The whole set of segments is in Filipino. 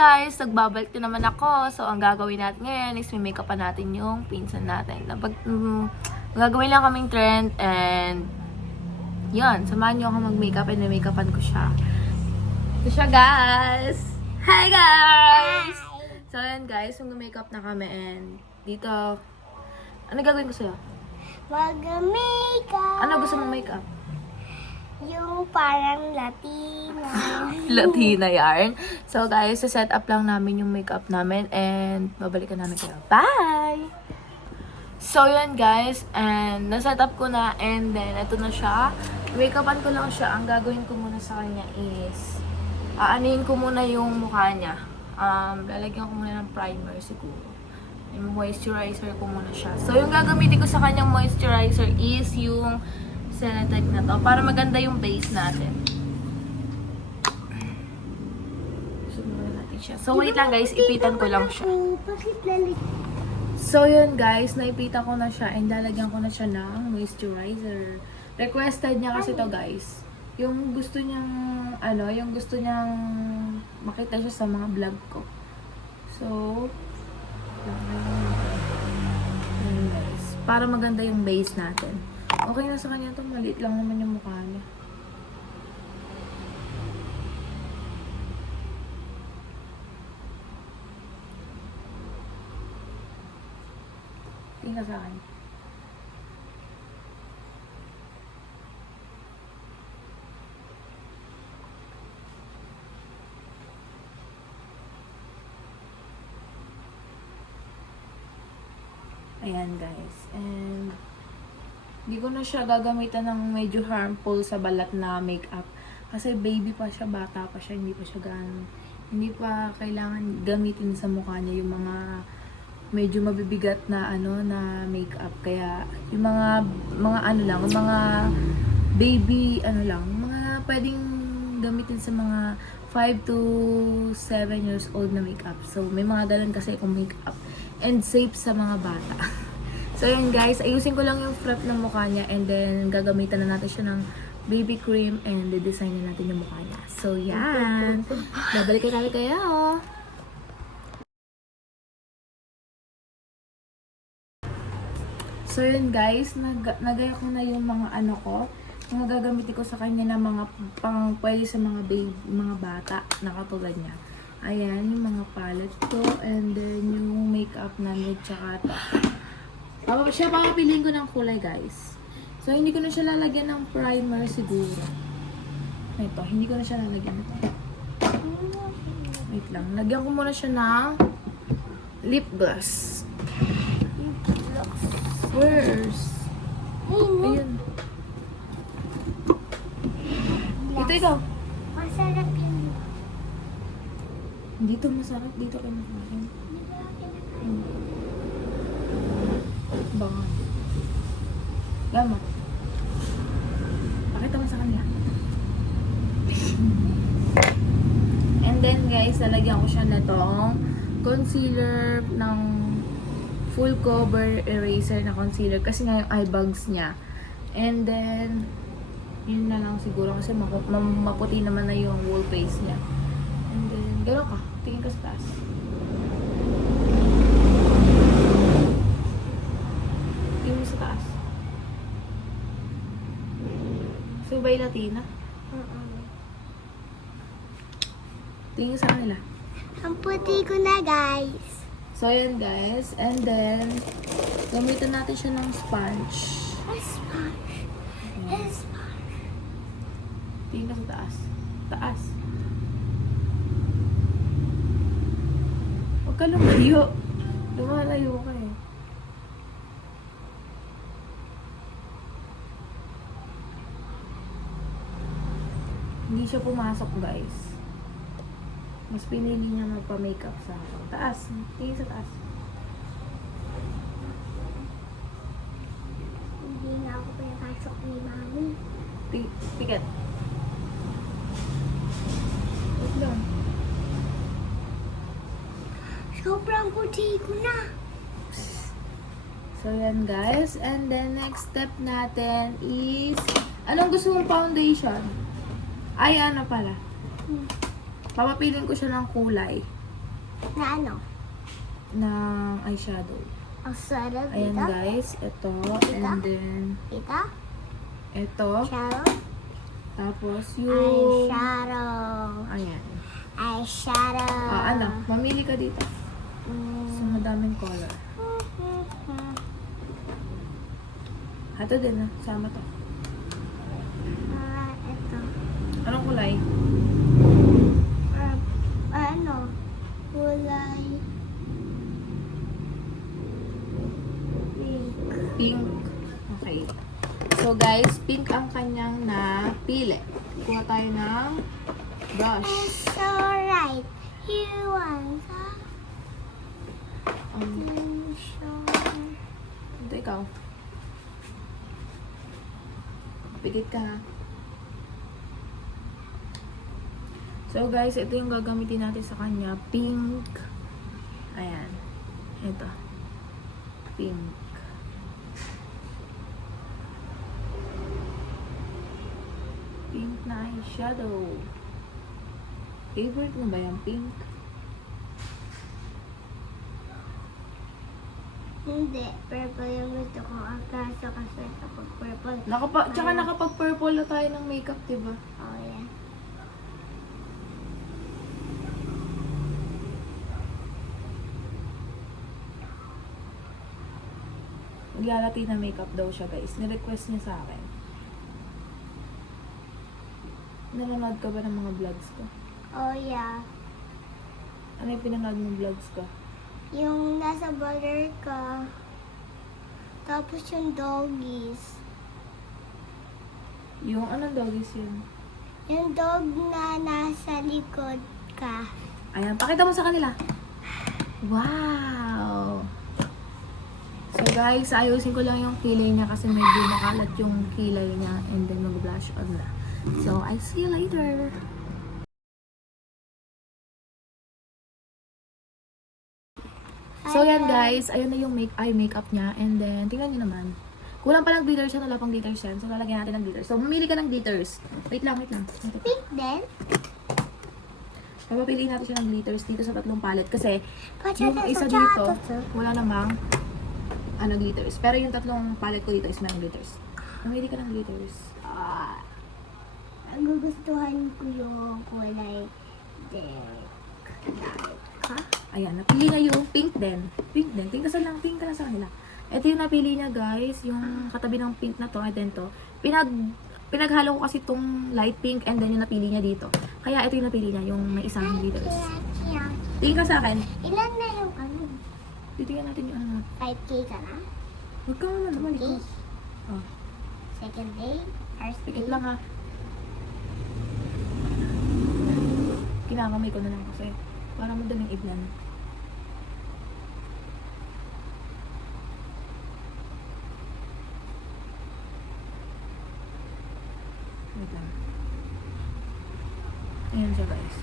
guys, nagbabalik na naman ako. So, ang gagawin natin ngayon is may makeup pa natin yung pinsan natin. Gagawin lang kaming trend and yun, samahan nyo ako mag-makeup and may-makeupan ko siya. Ito siya guys! Hi guys! So, yun guys, mag-makeup na kami and dito, ano gagawin ko sa'yo? Mag-makeup. Ano gusto mong makeup? Yung parang Latina. Latina yarn. So guys, set up lang namin yung makeup namin and babalikan namin kayo. Bye! So yun guys, and na-set up ko na and then ito na siya. Makeupan ko lang siya. Ang gagawin ko muna sa kanya is aanuhin ko muna yung mukha niya. Lalagyan ko muna ng primer siguro. Yung moisturizer ko muna siya. So yung gagamitin ko sa kanyang moisturizer is yung Celatec na to para maganda yung base natin. So, wait lang guys, ipitan ko lang siya. So, yun guys, naipitan ko na siya and lalagyan ko na siya ng moisturizer. Requested niya kasi to guys. Yung gusto niyang, yung gusto niyang makita siya sa mga vlog ko. So, yun guys, para maganda yung base natin. Okay na sa kanya to, maliit lang naman yung mukha niya. Tingnan sa akin. Ayan guys. And hindi ko na siya gagamitan ng medyo harmful sa balat na makeup. Kasi baby pa siya, bata pa siya, hindi pa kailangan gamitin sa mukha niya yung mga medyo mabibigat na na makeup. Kaya yung mga baby mga pwedeng gamitin sa mga 5 to 7 years old na makeup. So may mga ganun kasi kung makeup and safe sa mga bata. So yun guys, ayusin ko lang yung front ng mukha niya and then gagamitan na natin siya ng baby cream and de-design na natin yung mukha niya. So yan, babalikan natin kayo. So yun guys, nagaya ko na yung mga mga gagamitin ko sa kanya na mga pwede sa mga mga bata na katulad niya. Ayan, yung mga palette ko and then yung makeup na tsaka ito. Siya papapiliin ko ng kulay guys. So hindi ko na siya lalagyan ng primer siguro. Ito, hindi ko na siya lalagyan ito. Wait lang, lagyan ko muna siya ng lip gloss. Where's? Ayun. Ito ikaw. Masarap yun. Dito masarap, dito kayo makain. Bangan. Gamat. Pakita mo sa kanila. And then guys, lalagyan ko siya na tong concealer ng full cover eraser na concealer kasi nga yung eye bags niya. And then yun na lang siguro kasi maputi naman na yung whole face niya. And then gano'n ka, tingin ka sa taas. Tingin mo sa taas. Subay Latina. Tingin sa kanila. Ang puti ko na guys. So, yun guys. And then, gamitan natin siya ng sponge. Sponge. Sponge. Tingin ka sa taas. Taas. Huwag ka lumayo. Lumalayo ka eh. Hindi siya pumasok guys. Mas pinili niya magpa-makeup sa akin. Taas. Tingin sa taas. Hindi na ako pinapasok ni Mami. Pikat. Wait lang. Sobrang puti ko na. So, yan guys. And then, next step natin is, anong gusto mong foundation? Ay, ano pala? Papapilin ko siya ng kulay. Na ano? ng eyeshadow. Ang sarap Ayan dito. guys, ito. And then, Ito? ito. Shadow? Tapos yung... Eyeshadow. Ayan. Eyeshadow. Ano, mamili ka dito. So, madaming color. Ito din, sama to. Ito. Anong kulay? Ano? Kulay pink. Pink. Okay. So guys, pink ang kanyang napili. Kuha tayo ng brush. It's alright. You want Ito ikaw. Pigit ka ha. So guys, ito yung gagamitin natin sa kanya. Pink. Ayan. Ito. Pink. Pink na eyeshadow. Favorite mo ba yung pink? Hindi. Purple yung gusto ko. Ang kaso kasi kapag purple. Tsaka nakapag-purple na tayo ng makeup, diba? Oh, yeah. Maglalati na makeup daw siya, guys. Nirequest niya sa akin. Nanonood ka ba ng mga vlogs ko? Oh, yeah. Ano yung pinanood mong vlogs ko? Yung nasa border ka. Tapos yung doggies. Yung anong doggies yun? Yung dog na nasa likod ka. Ayan, pakita mo sa kanila. Wow! So guys, ayusin ko lang yung kilay niya kasi medyo makalat yung kilay niya and then mag-blush on na. So, I see you later! So yan guys, ayun na yung makeup niya and then tingnan niyo naman. Kulang pa ng glitters yan, wala pang glitters yan. So lalagyan natin ng glitters. So mamili ka ng glitters. Wait lang. Ito. Pink din? Papapiliin natin siya ng glitters dito sa tatlong palette kasi Pati yung sa isa tsaka dito, to. wala namang glitters. Pero yung tatlong palette ko dito is may glitters. Mamili ka ng glitters. Nagugustuhan ko yung kulay dark. Ha? Ayan, napili niya yung pink din. Tingin ka lang sa kanila. Ito yung napili niya guys, yung katabi ng pink na to, and then to. Pinaghalo ko kasi itong light pink and then yung napili niya dito. Kaya ito yung napili niya, yung may isang glitters. Tingin ka sa akin. Ilan na yung ano? Titingnan natin yung ano natin. 5K ka na? Huwag ka naman naman ikaw. Okay. Oh, Second day? First day? pikit lang ha. Kinakamay ko na lang kasi para madaling i-blend. Wait lang. Ayan siya guys.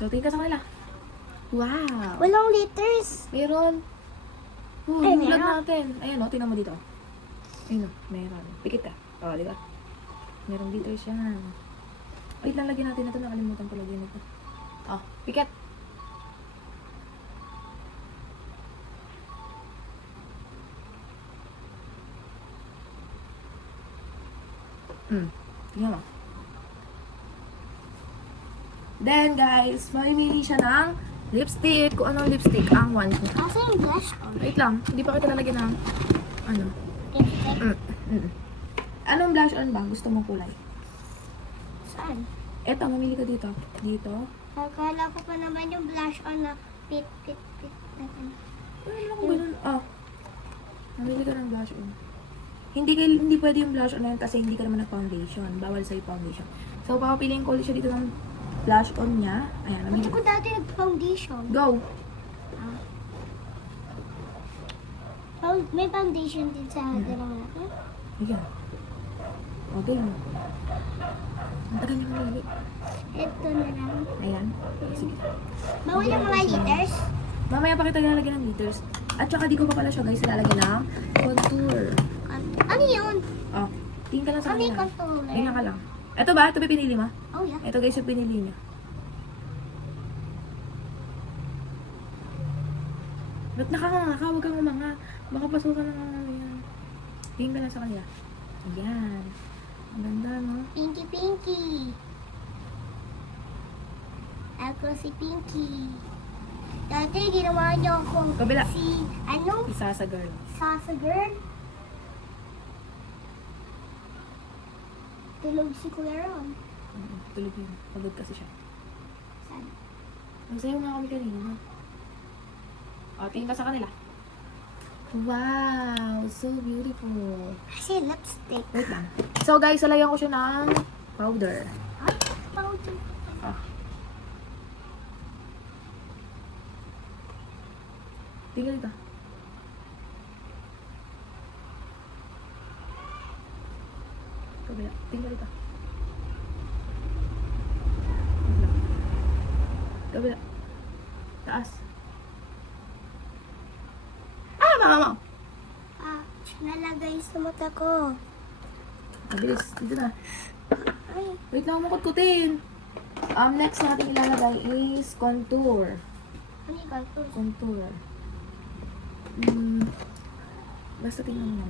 So, tingin ka sa kanila. Wow! Walang liters. Meron. Ay, Yung vlog meron. natin. Ayan o, tingnan mo dito. Ayun o, meron. Pikit ka. O, di ba? Meron dito siya. Wait lang, lagyan natin na ito. Nakalimutan ko lagyan ito. O, pikit. Tingnan mo. Then, guys, mamimili siya ng lipstick. Kung anong lipstick ang want niya. Kasi yung blush on. Wait lang, hindi pa kita lalagyan ng ano. Lipstick. Anong blush on ba? Gusto mong kulay? Saan? Eto, mamili ka dito. Dito. Akala ko pa naman yung blush on na pit. Na ano. Ano lang ganun? Oh. Mamili ka ng blush on. Hindi pwede yung blush on na yun kasi hindi ka naman nag-foundation. Bawal sa'yo foundation. So, papapiliin ko ulit siya dito ng blush on niya. Ayan, Hindi mamili ko dati nag-foundation. Go! May foundation din sa dalawa natin. Ayan. Okay mo. Ang tagal niya mamili. Ito na lang. Ayan. Sige. Bawal yung mga liters. Mamaya pa kita lalagyan ng glitters. At saka di ko pa pala siya guys lalagyan ng contour. Ano yun? Oh. Tingin ka lang sa Kami kanila. controller. Tingnan ka lang. Ito ba? Ito ba pinili mo? Oh, yeah. Ito guys yung pinili niya. Ba't nakanganga ka? Huwag kang umanga. Baka pasukan ng mga yan. Tingin ka lang sa kanila. Ayan. Ang ganda, no? Pinky, Pinky. Ako si Pinky. Dati ginawa niyo ako Kabila. si, ano? Isa sa girl. Sasa girl. Tulog si Kuya Ron. Tulog yun. Pagod kasi siya. Saan? Magsayaw nga kami kanina. O, tingin ka sa kanila. Wow! So beautiful. Kasi lipstick. Wait lang. So guys, salayan ko siya ng powder. Ay, powder. Ah. Tingnan dito. Kabila. Tingnan dito. Kabila. Kabila. Taas. Ah, mama! Ah, nalagay sa mata ko. Mabilis. Dito na. Ay, Wait lang, makutkutin. Next natin ilalagay is contour. ano yung cartoon? Contour. Basta tingnan mo.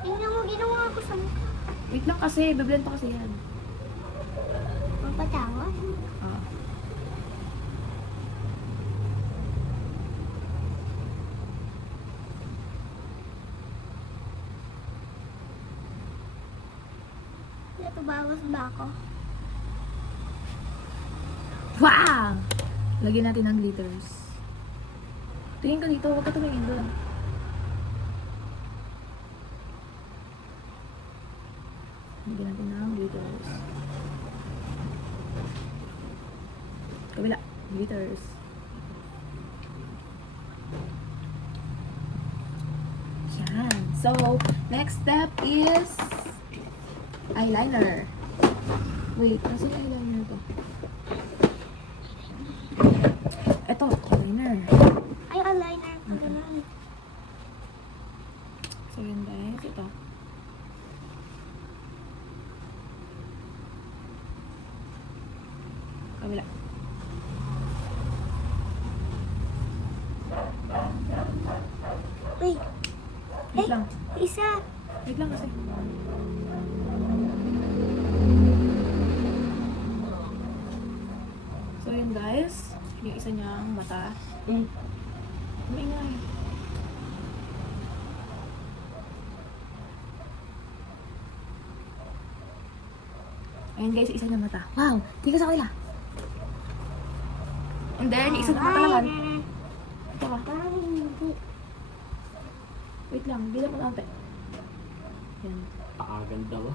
Tingnan mo, ginawa ko sa mukha. Wait lang kasi, biblend pa kasi yan. Magpatawan. Ah. Ito, bawas ba ako? Wow! Lagyan natin ng glitters. Tingin ka dito, huwag ka tumingin doon. Lagyan natin ng glitters. Kabila, glitters. Yan. So, next step is eyeliner. Wait, nasa yung eyeliner to? Ito, eyeliner. Ay, eyeliner. Ano lang. So, yun guys, ito. Kabila. Uy, Wait lang. isa. Wait lang kasi. So, yun guys. Yung isa niyang mata. Maingay. Ayan guys, isa niyang mata. Wow! Tingnan sa kanila. And then, yung isa na mata naman. Ito ka. Parang hindi. Wait lang, bilang mo natin. Yan. Pakaganda ba?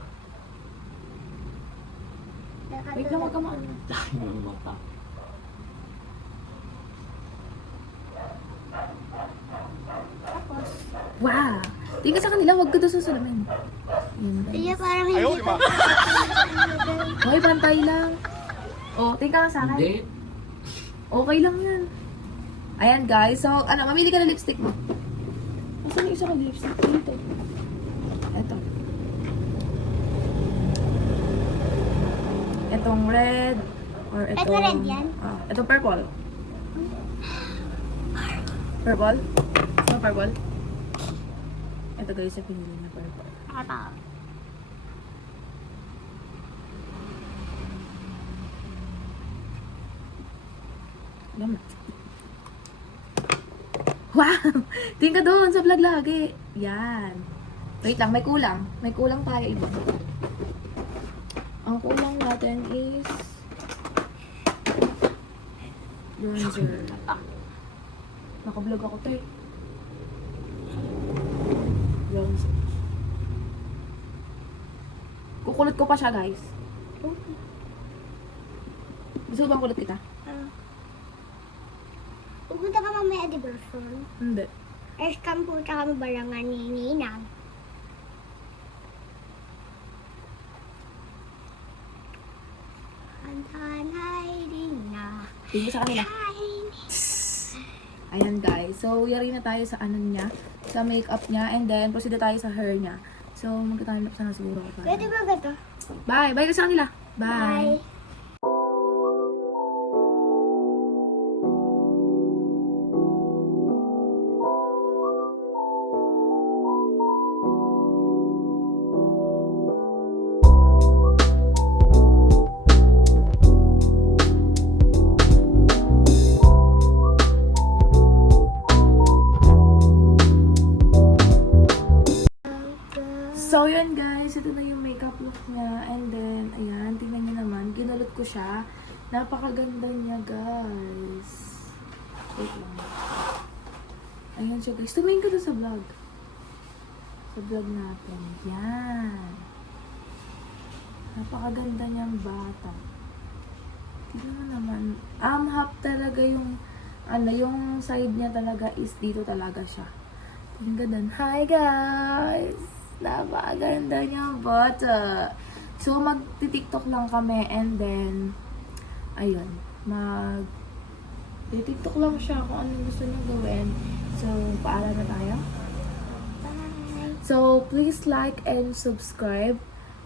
Wait lang, huwag ka maano. Dahil ng mata. Tapos, Wow! Tingnan sa kanila, huwag ka doon sa salamin. Yan iya guys. parang hindi pa. Hoy, pantay lang. Oh, tingnan ka sa akin. Hindi. Okay lang yan. Ayan guys, so ano, mamili ka ng lipstick mo. Nasaan yung isa ka lipstick? Dito. Ito. Itong red. Or itong... Ito red yan? Itong purple. Purple? Gusto mo purple? Ito guys, yung pinili na purple. Ata. Lamat. Wow! Tingin ka doon sa vlog lagi. Yan. Wait lang, may kulang. May kulang tayo iba. Ang kulang natin is bronzer. Naka-vlog ako, te. Bronzer. Kukulot ko pa siya, guys. Gusto mo bang kulot kita? Pupunta ka mamaya diversion. Hindi. Escam punta kami barangan ni Ninang. Antahan hiding na. Tingin sa kanila. Ayan guys. So, yari na tayo sa ano niya, sa makeup niya, and then proceed na tayo sa hair niya. So, magta-time lapse na siguro ako. Pwede ba ganito? Bye! Bye ka sa kanila! Bye! Bye. So, yun guys. Ito na yung makeup look niya. And then, ayan. Tingnan niyo naman. Ginulot ko siya. Napakaganda niya, guys. Wait lang. Ayan siya, guys. Tumingin ka doon sa vlog. Sa vlog natin. Yan. Napakaganda niyang bata. Tingnan mo naman. Half talaga yung, yung side niya talaga is dito talaga siya. Tingnan doon. Hi, guys! Napakaganda niyang bata. So, mag-tiktok lang kami and then, ayun, tiktok lang siya kung anong gusto niya gawin. So, paalam na tayo. Bye. So, please like and subscribe.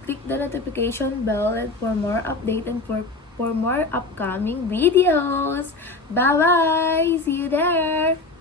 Click the notification bell and for more update and for more upcoming videos. Bye-bye! See you there!